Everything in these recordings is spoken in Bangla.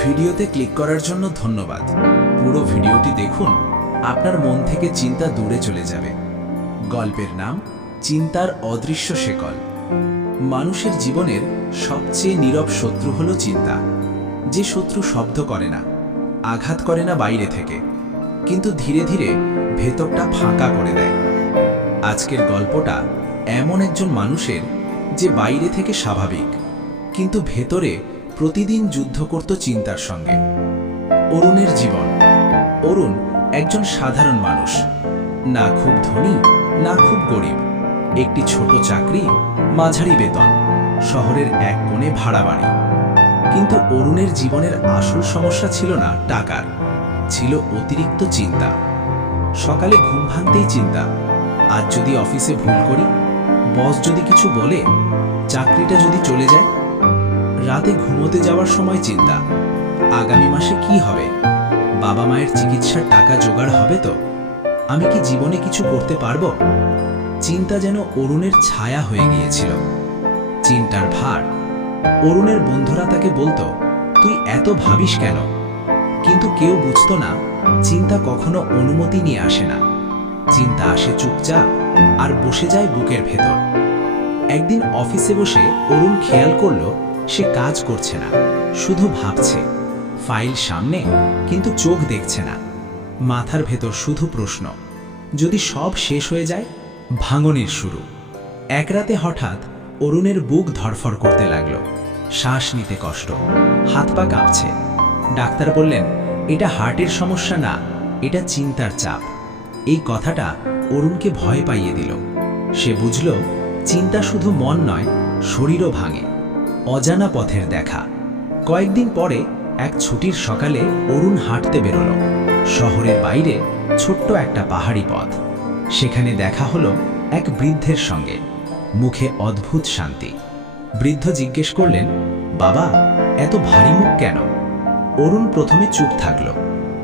ভিডিওতে ক্লিক করার জন্য ধন্যবাদ। পুরো ভিডিওটি দেখুন, আপনার মন থেকে চিন্তা দূরে চলে যাবে। গল্পের নাম চিন্তার অদৃশ্য শেকল। মানুষের জীবনের সবচেয়ে নীরব শত্রু হলো চিন্তা। যে শত্রু শব্দ করে না, আঘাত করে না বাইরে থেকে, কিন্তু ধীরে ধীরে ভেতরটা ফাঁকা করে দেয়। আজকের গল্পটা এমন একজন মানুষের, যে বাইরে থেকে স্বাভাবিক, কিন্তু ভেতরে প্রতিদিন যুদ্ধ করত চিন্তার সঙ্গে। অরুণের জীবন। অরুণ একজন সাধারণ মানুষ, না খুব ধনী না খুব গরিব। একটি ছোট চাকরি, মাঝারি বেতন, শহরের এক কোণে ভাড়া বাড়ি। কিন্তু অরুণের জীবনের আসল সমস্যা ছিল না টাকার, ছিল অতিরিক্ত চিন্তা। সকালে ঘুম ভাঙতেই চিন্তা, আজ যদি অফিসে ভুল করি, বস যদি কিছু বলে, চাকরিটা যদি চলে যায়। রাতে ঘুমোতে যাওয়ার সময় চিন্তা, আগামী মাসে কি হবে, বাবা মায়ের চিকিৎসার টাকা জোগাড় হবে তো, আমি কি জীবনে কিছু করতে পারবো। চিন্তা যেন অরুণের ছায়া হয়ে গিয়েছিল। চিন্তার ভার। অরুণের বন্ধুরা তাকে বলতো, তুই এত ভাবিস কেন? কিন্তু কেউ বুঝতো না, চিন্তা কখনো অনুমতি নিয়ে আসে না। চিন্তা আসে চুপচাপ আর বসে যায় বুকের ভেতর। একদিন অফিসে বসে অরুণ খেয়াল করল, সে কাজ করছে না, শুধু ভাবছে। ফাইল সামনে, কিন্তু চোখ দেখছে না। মাথার ভেতর শুধু প্রশ্ন, যদি সব শেষ হয়ে যায়। ভাঙনের শুরু। এক রাতে হঠাৎ অরুণের বুক ধড়ফড় করতে লাগলো, শ্বাস নিতে কষ্ট, হাত পা কাঁপছে। ডাক্তার বললেন, এটা হার্টের সমস্যা না, এটা চিন্তার চাপ। এই কথাটা অরুণকে ভয় পাইয়ে দিল। সে বুঝল, চিন্তা শুধু মন নয়, শরীরও ভাঙে। অজানা পথের দেখা। কয়েকদিন পরে এক ছুটির সকালে অরুণ হাঁটতে বেরোল। শহরের বাইরে ছোট্ট একটা পাহাড়ি পথ। সেখানে দেখা হলো এক বৃদ্ধের সঙ্গে, মুখে অদ্ভুত শান্তি। বৃদ্ধ জিজ্ঞেস করলেন, বাবা, এত ভারী মুখ কেন? অরুণ প্রথমে চুপ থাকল,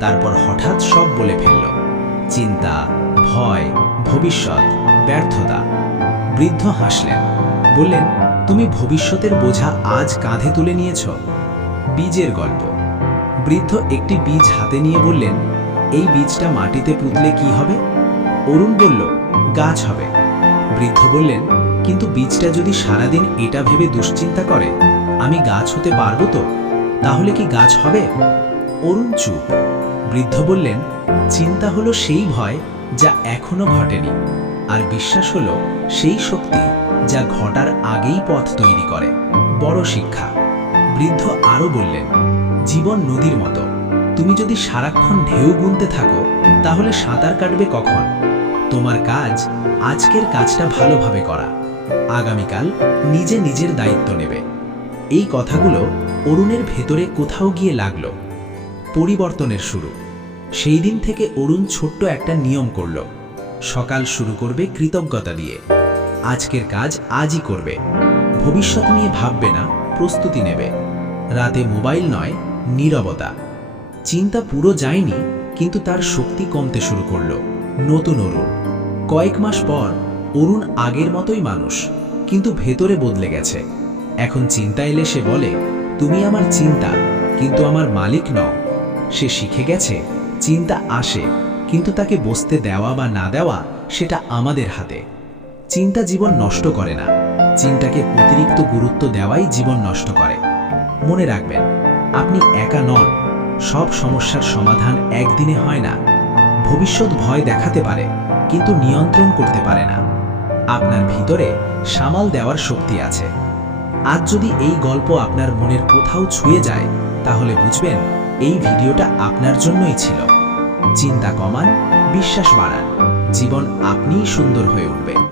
তারপর হঠাৎ সব বলে ফেলল। চিন্তা, ভয়, ভবিষ্যৎ, ব্যর্থতা। বৃদ্ধ হাসলেন, বললেন, তুমি ভবিষ্যতের বোঝা আজ কাঁধে তুলে নিয়েছ। বীজের গল্প। বৃদ্ধ একটি বীজ হাতে নিয়ে বললেন, এই বীজটা মাটিতে পুঁতলে কি হবে? অরুণ বলল, গাছ হবে। বৃদ্ধ বললেন, কিন্তু বীজটা যদি সারাদিন এটা ভেবে দুশ্চিন্তা করে, আমি গাছ হতে পারবো তো, তাহলে কি গাছ হবে? অরুণ চুপ। বৃদ্ধ বললেন, চিন্তা হলো সেই ভয় যা এখনো ঘটেনি, আর বিশ্বাস হলো সেই শক্তি যা ঘটার আগেই পথ তৈরি করে। বড় শিক্ষা। বৃদ্ধ আরও বললেন, জীবন নদীর মতো, তুমি যদি সারাক্ষণ ঢেউ গুনতে থাকো, তাহলে সাঁতার কাটবে কখন? তোমার কাজ আজকের কাজটা ভালোভাবে করা, আগামীকাল নিজে নিজের দায়িত্ব নেবে। এই কথাগুলো অরুণের ভেতরে কোথাও গিয়ে লাগলো। পরিবর্তনের শুরু। সেই দিন থেকে অরুণ ছোট্ট একটা নিয়ম করল, সকাল শুরু করবে কৃতজ্ঞতা দিয়ে। আজকের কাজ আজই করবে, ভবিষ্যৎ নিয়ে ভাববে না, প্রস্তুতি নেবে। রাতে মোবাইল নয়, নীরবতা। চিন্তা পুরো যায়নি, কিন্তু তার শক্তি কমতে শুরু করলো। নতুন অরুণ। কয়েক মাস পর অরুণ আগের মতোই মানুষ, কিন্তু ভেতরে বদলে গেছে। এখন চিন্তা এলে সে বলে, তুমি আমার চিন্তা, কিন্তু আমার মালিক নও। সে শিখে গেছে, চিন্তা আসে, কিন্তু তাকে বসতে দেওয়া বা না দেওয়া সেটা আমাদের হাতে। চিন্তা জীবন নষ্ট করে না, চিন্তাকে অতিরিক্ত গুরুত্ব দেওয়াই জীবন নষ্ট করে। মনে রাখবেন, আপনি একা নন। সব সমস্যার সমাধান একদিনে হয় না। ভবিষ্যৎ ভয় দেখাতে পারে, কিন্তু নিয়ন্ত্রণ করতে পারে না। আপনার ভিতরে সামাল দেওয়ার শক্তি আছে। আজ যদি এই গল্প আপনার মনের কোথাও ছুঁয়ে যায়, তাহলে বুঝবেন এই ভিডিওটা আপনার জন্যই ছিল। চিন্তা কমান, বিশ্বাস বাড়ান, জীবন আপনিই সুন্দর হয়ে উঠবে।